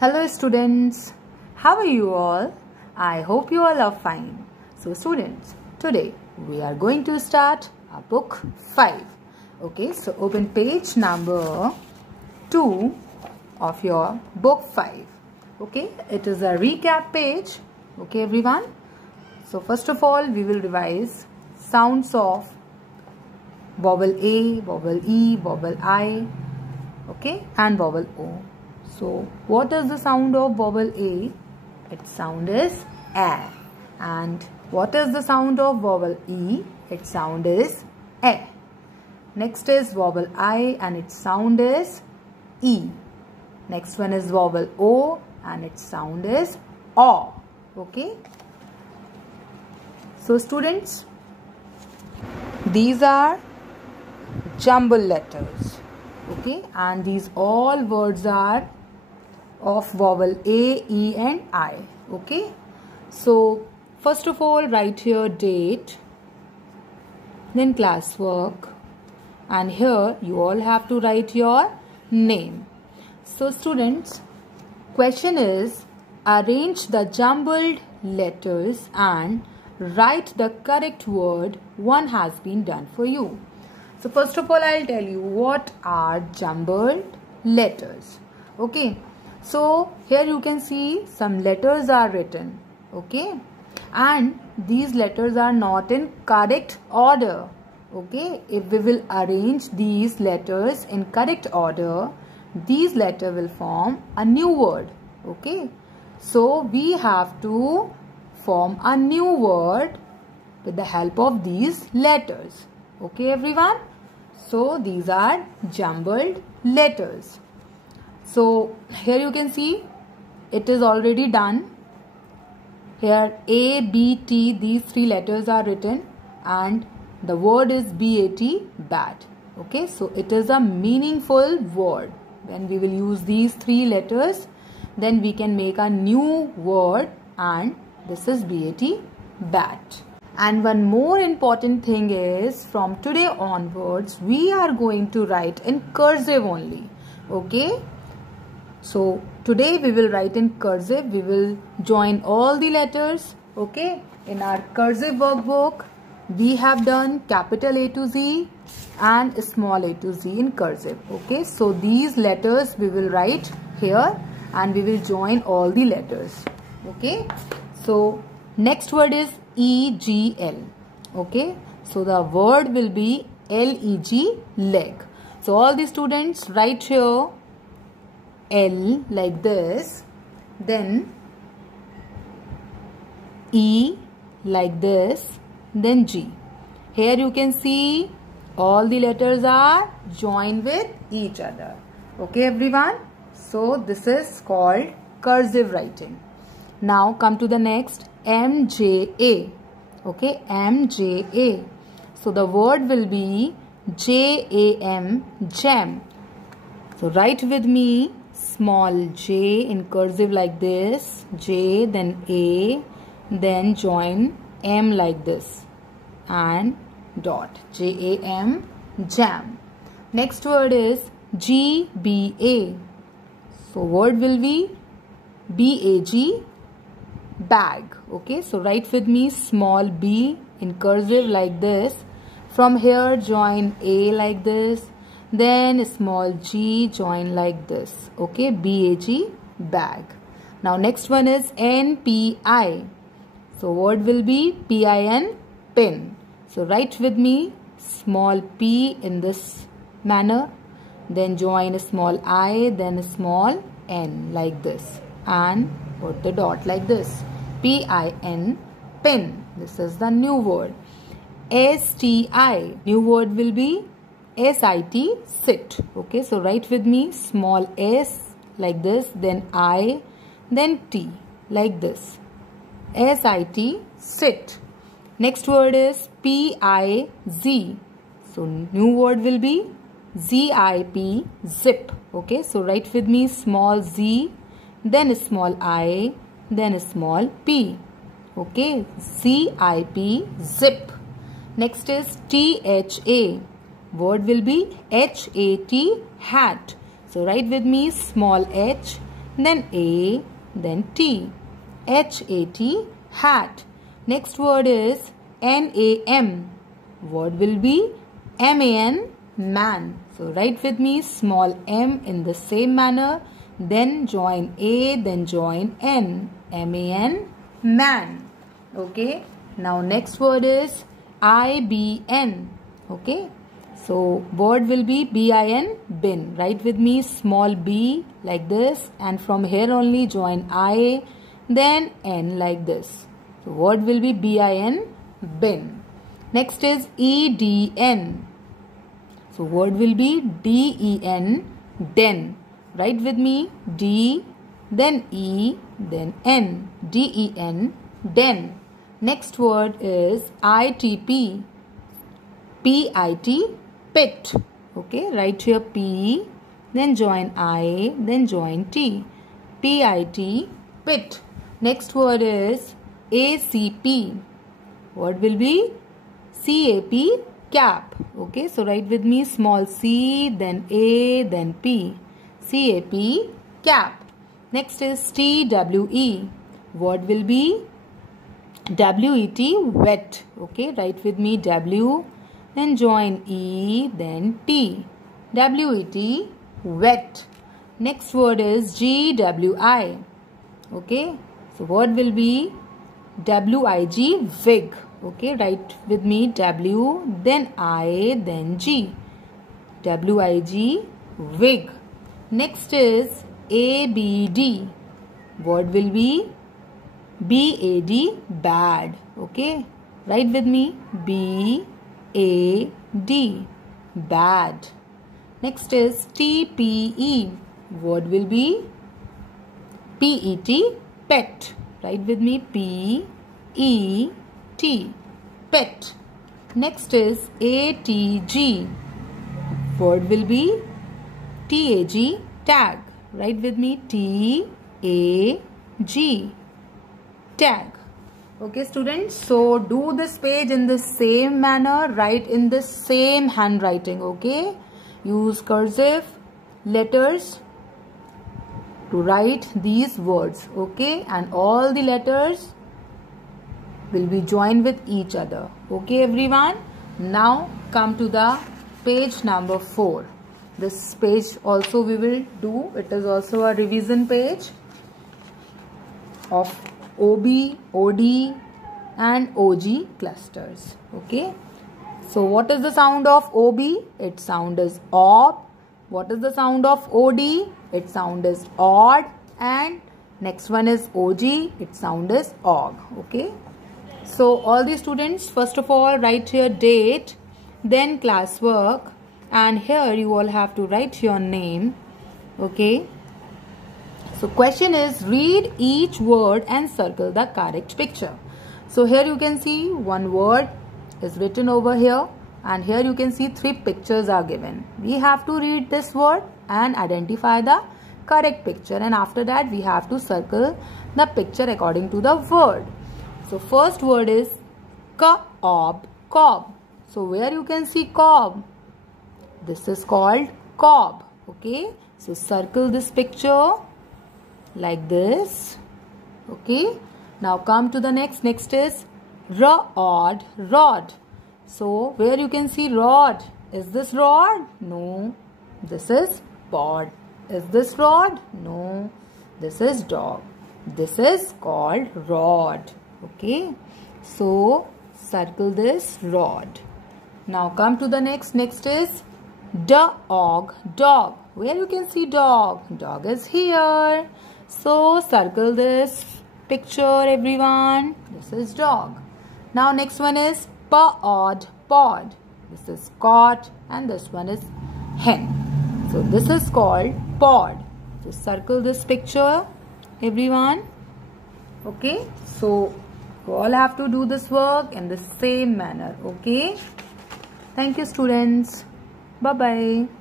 Hello students, how are you all? I hope you all are fine. So students, today we are going to start our book 5. Okay, so open page number 2 of your book 5. Okay, it is a recap page. Okay everyone. So first of all we will revise sounds of vowel A, vowel E, vowel I, okay, and vowel O. So what is the sound of vowel A? Its sound is A. And what is the sound of vowel E? Its sound is E. Next is vowel I and its sound is E. Next one is vowel O and its sound is O. Okay. So students, these are jumble letters. Okay, and these all words are of vowel A, E and I. Okay, so first of all write here date, then classwork, and here you all have to write your name. So students, question is arrange the jumbled letters and write the correct word. One has been done for you. So first of all I'll tell you what are jumbled letters. Okay, so here you can see some letters are written. Okay, and these letters are not in correct order. Okay, if we will arrange these letters in correct order, these letters will form a new word. Okay, so we have to form a new word with the help of these letters. Okay everyone, so these are jumbled letters. So here you can see it is already done. Here A, B, T, these three letters are written and the word is BAT, bat. Okay, so it is a meaningful word. When we will use these three letters, then we can make a new word, and this is BAT, bat. And one more important thing is, from today onwards we are going to write in cursive only. Okay, so today we will write in cursive. We will join all the letters. Okay, in our cursive workbook we have done capital A to Z and small a to Z in cursive. Okay, so these letters we will write here and we will join all the letters. Okay, so next word is EGL. Okay, so the word will be LEG, leg. So all the students write here L like this, then E like this, then G. Here you can see all the letters are joined with each other. Okay everyone, so this is called cursive writing. Now come to the next, MJA. Okay, MJA. So the word will be JAM, jam. So write with me small j in cursive like this, J, then A, then join M like this and dot, JAM, jam. Next word is GBA. So word will be BAG, bag. Okay, so write with me small b in cursive like this. From here join A like this, then small g join like this. Okay, BAG, bag. Now next one is NPI. So word will be PIN, pin. So write with me small p in this manner, then join a small I, then a small n like this, and put the dot like this. PIN, pin. This is the new word. STI. New word will be SIT, sit. Okay, so write with me small s like this, then I, then T like this. SIT, sit. Next word is PIZ. So new word will be ZIP, zip. Okay, so write with me small z, then a small I, then a small p. Okay, ZIP, zip. Next is THA. Word will be HAT, hat. So write with me small h, then A, then T. H-A-T, hat. Next word is N-A-M. Word will be M-A-N, man. So write with me small m in the same manner. Then join A, then join N. M-A-N, man. Okay. Now next word is I-B-N. Okay. So word will be B-I-N, bin. Write with me small b like this, and from here only join I, then N like this. So word will be B-I-N, bin. Next is E-D-N. So word will be D-E-N, den. Write with me D, then E, then N. D-E-N, den. Next word is I-T-P. P-I-T, pit. Okay, write here P, then join I, then join T. P-I-T, pit. Next word is A-C-P. Word will be C-A-P, cap. Okay, so write with me small c, then A, then P. C-A-P, cap. Next is T-W-E. Word will be W-E-T, wet. Okay, write with me W, then join E, then T. W-E-T, wet. Next word is G-W-I. Okay, so word will be W-I-G, wig. Okay, write with me W, then I, then G. W-I-G, wig. Next is A-B-D. Word will be B-A-D, bad. Okay, write with me B-A-D, bad. Next is T-P-E. Word will be P-E-T, pet. Write with me P-E-T, pet. Next is A-T-G. Word will be T-A-G, tag. Write with me T-A-G, tag. Okay students, so do this page in the same manner, write in the same handwriting. Okay, use cursive letters to write these words. Okay, and all the letters will be joined with each other. Okay everyone, now come to the page number 4. This page also we will do, it is also a revision page of OB, OD and OG clusters. Okay, so what is the sound of OB? Its sound is ob. What is the sound of OD? Its sound is odd. And next one is OG, its sound is og. Okay, so all the students, first of all write here date, then classwork, and here you all have to write your name. Okay, so question is read each word and circle the correct picture. So here you can see one word is written over here, and here you can see 3 pictures are given. We have to read this word and identify the correct picture, and after that we have to circle the picture according to the word. So first word is cob, cob. So where you can see cob, this is called cob. Okay, so circle this picture like this. Okay, now come to the next. Next is rod, rod. So where you can see rod, is this rod? No, this is pod. Is this rod? No, this is dog. This is called rod. Okay, so circle this rod. Now come to the next. Next is dog, dog. Where you can see dog, dog is here. So circle this picture everyone. This is dog. Now next one is pod, pod. This is cot and this one is hen. So this is called pod. So circle this picture everyone. Okay, so you all have to do this work in the same manner. Okay, thank you students. Bye bye.